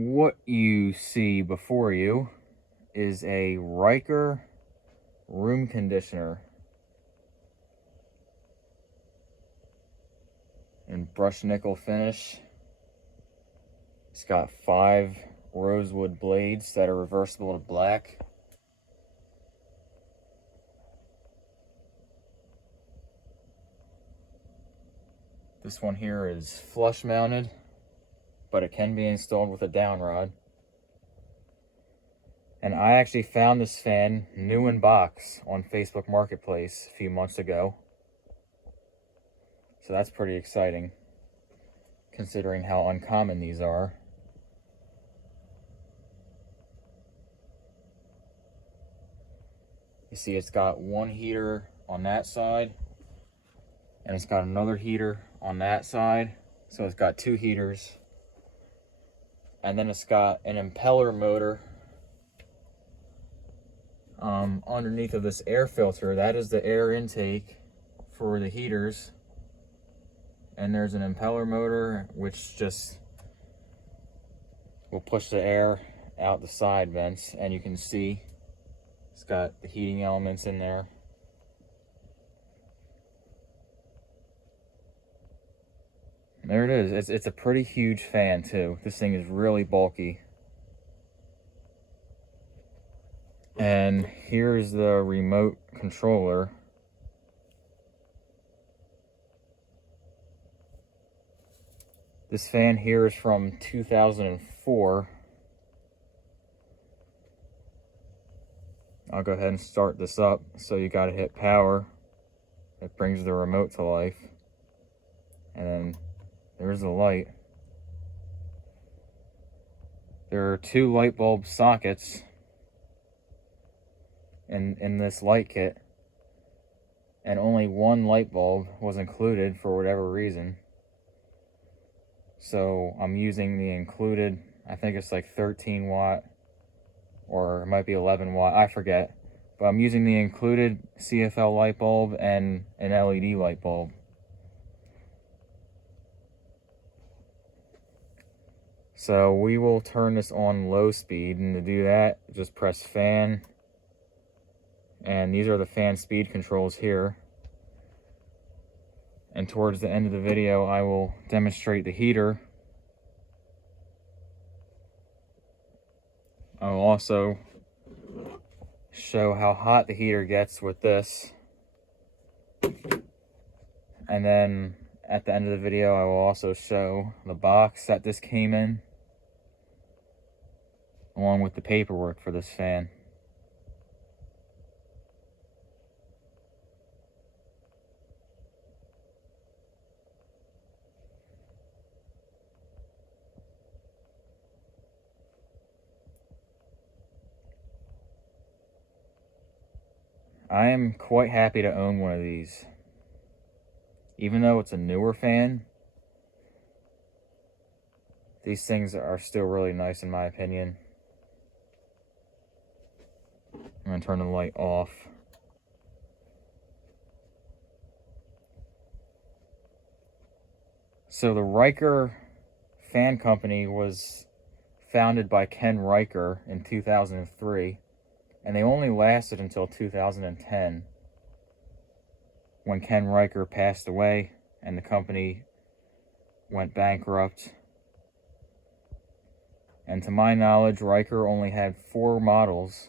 What you see before you is a Reiker Room Conditioner in brushed nickel finish. It's got 5 rosewood blades that are reversible to black. This one here is flush mounted, but it can be installed with a down rod. And I actually found this fan new in box on Facebook Marketplace a few months ago. So that's pretty exciting, considering how uncommon these are. You see it's got one heater on that side, and it's got another heater on that side. So it's got 2 heaters. And then it's got an impeller motor underneath of this air filter. That is the air intake for the heaters. And there's an impeller motor which just will push the air out the side vents, and you can see it's got the heating elements in there. And there it is. It's a pretty huge fan too. This thing is really bulky. And here's the remote controller. This fan here is from 2004. I'll go ahead and start this up. So you gotta hit power. It brings the remote to life. And then there's the light. There are 2 light bulb sockets in this light kit, and only 1 light bulb was included for whatever reason. So I'm using the included, I think it's like 13 watt, or it might be 11 watt, I forget. But I'm using the included CFL light bulb and an LED light bulb. So we will turn this on low speed, and to do that, just press fan. And these are the fan speed controls here. And towards the end of the video, I will demonstrate the heater. I'll also show how hot the heater gets with this. And then at the end of the video, I will also show the box that this came in, along with the paperwork for this fan. I am quite happy to own one of these. Even though it's a newer fan, these things are still really nice in my opinion. I'm going to turn the light off. So the Reiker Fan Company was founded by Ken Reiker in 2003. And they only lasted until 2010, when Ken Reiker passed away and the company went bankrupt. And to my knowledge, Reiker only had 4 models,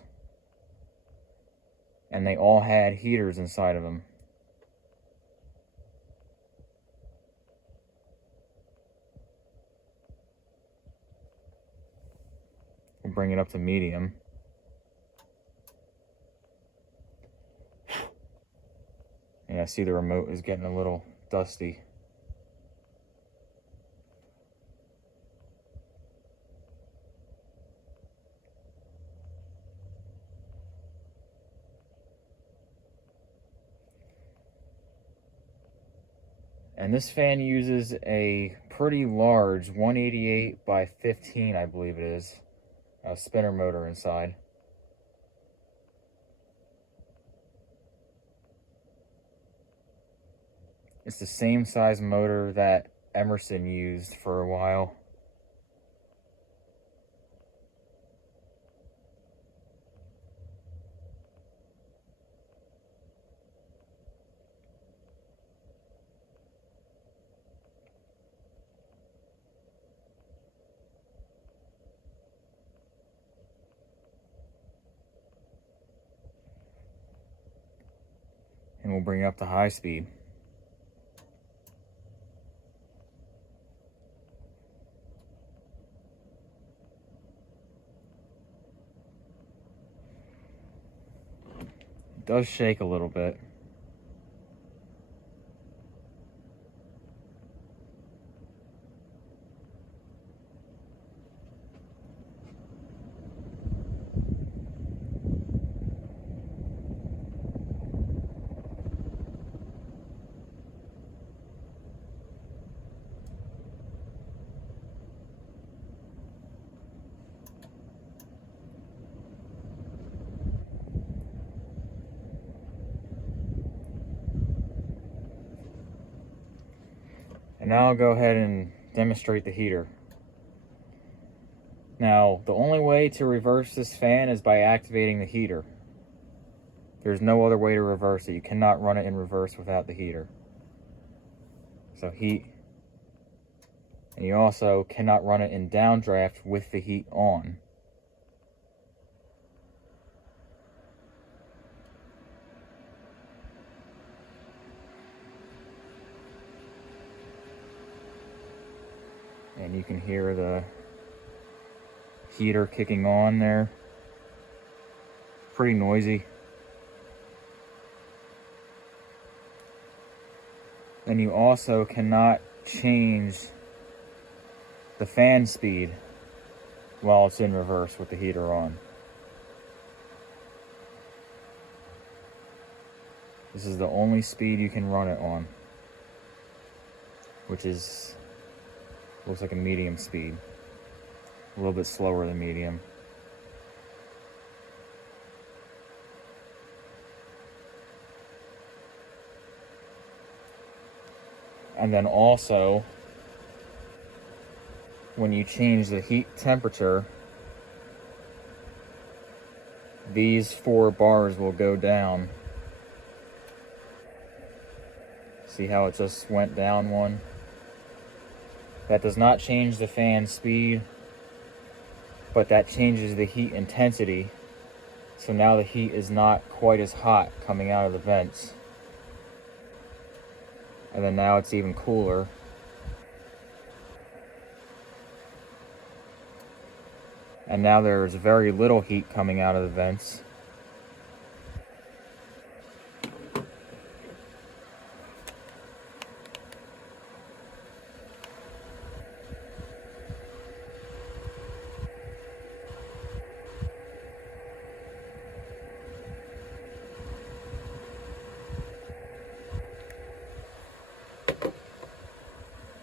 and they all had heaters inside of them. We'll bring it up to medium. And I see the remote is getting a little dusty. And this fan uses a pretty large 188 by 15, I believe it is, spinner motor inside. It's the same size motor that Emerson used for a while. and we'll bring it up to high speed. It does shake a little bit. And now I'll go ahead and demonstrate the heater. Now, the only way to reverse this fan is by activating the heater. There's no other way to reverse it. You cannot run it in reverse without the heater. So heat. And you also cannot run it in downdraft with the heat on. And you can hear the heater kicking on there. Pretty noisy. And you also cannot change the fan speed while it's in reverse with the heater on. This is the only speed you can run it on, which is, looks like a medium speed. A little bit slower than medium. And then also, when you change the heat temperature, these 4 bars will go down. See how it just went down one? That does not change the fan speed, but that changes the heat intensity. So now the heat is not quite as hot coming out of the vents. And then now it's even cooler. And now there's very little heat coming out of the vents.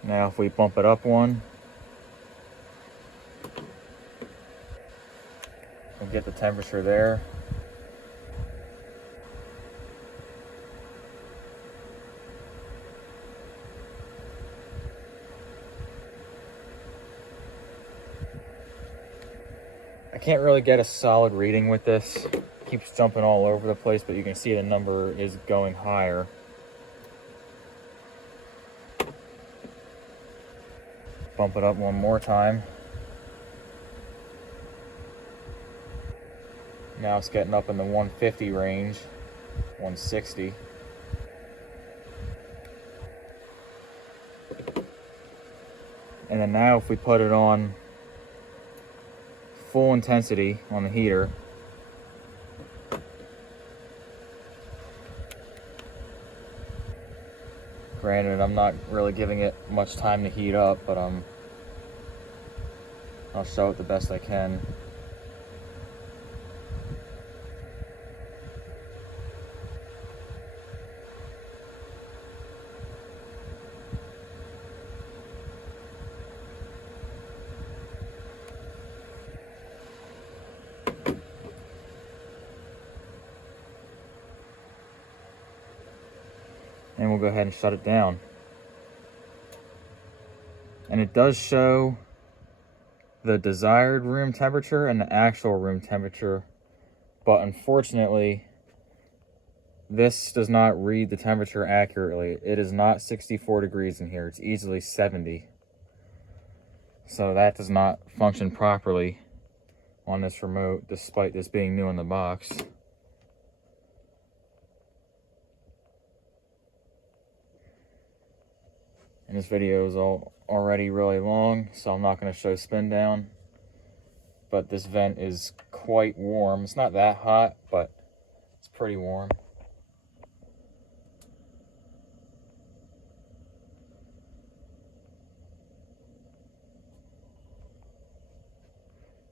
Now if we bump it up one, we'll get the temperature there. I can't really get a solid reading with this. It keeps jumping all over the place, but you can see the number is going higher. Bump it up one more time. Now it's getting up in the 150 range, 160. And then now if we put it on full intensity on the heater, granted, I'm not really giving it much time to heat up, but I'll show it the best I can. And we'll go ahead and shut it down. And it does show the desired room temperature and the actual room temperature, but unfortunately this does not read the temperature accurately. It is not 64 degrees in here, it's easily 70. So that does not function properly on this remote, despite this being new in the box. And this video is already really long, so I'm not going to show spin down. But this vent is quite warm. It's not that hot, but it's pretty warm.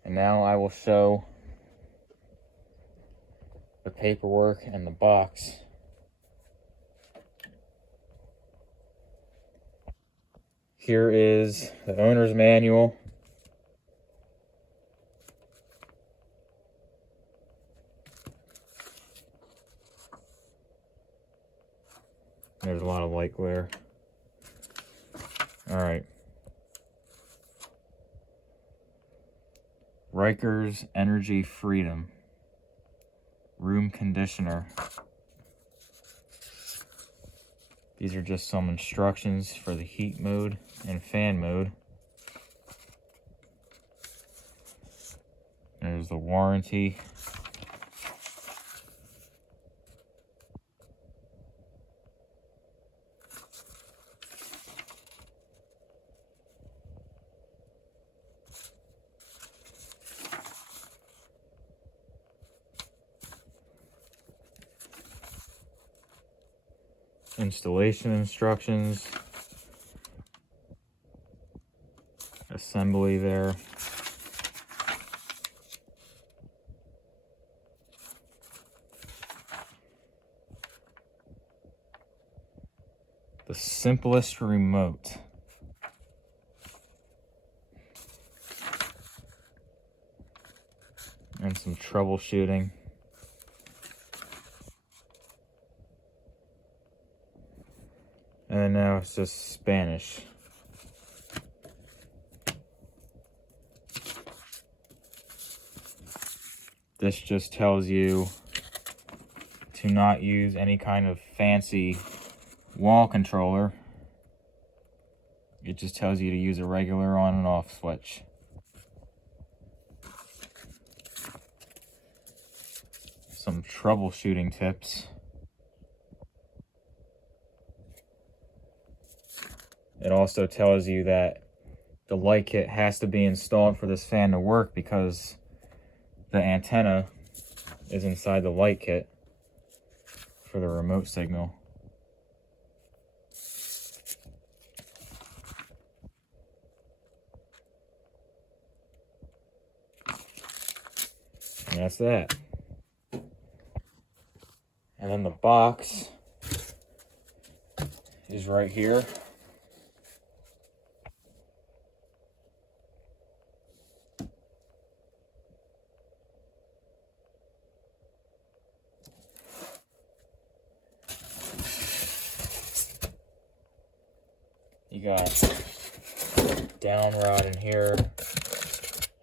And now I will show the paperwork and the box. Here is the owner's manual. There's a lot of light glare. All right. Reiker's Energy Freedom Room Conditioner. These are just some instructions for the heat mode and fan mode. There's the warranty. Installation instructions, assembly there, the simplest remote, and some troubleshooting. And now it's just Spanish. This just tells you to not use any kind of fancy wall controller. It just tells you to use a regular on and off switch. Some troubleshooting tips. It also tells you that the light kit has to be installed for this fan to work because the antenna is inside the light kit for the remote signal. And that's that. And then the box is right here. You got down rod in here,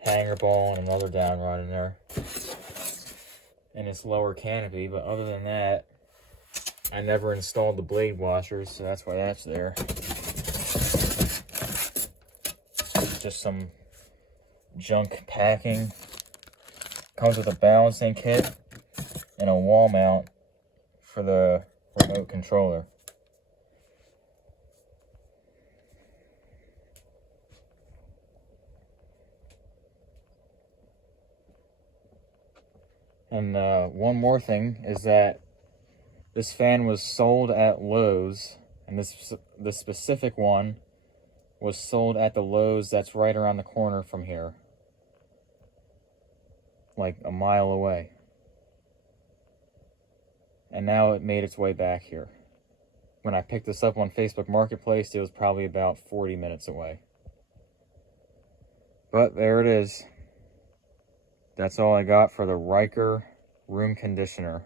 hanger ball, and another down rod in there, and its lower canopy. But other than that, I never installed the blade washers, so that's why that's there. Just some junk packing. Comes with a balancing kit and a wall mount for the remote controller. And one more thing is that this fan was sold at Lowe's, and this specific one was sold at the Lowe's that's right around the corner from here, like a mile away. And now it made its way back here. When I picked this up on Facebook Marketplace, it was probably about 40 minutes away. But there it is. That's all I got for the Reiker Room Conditioner.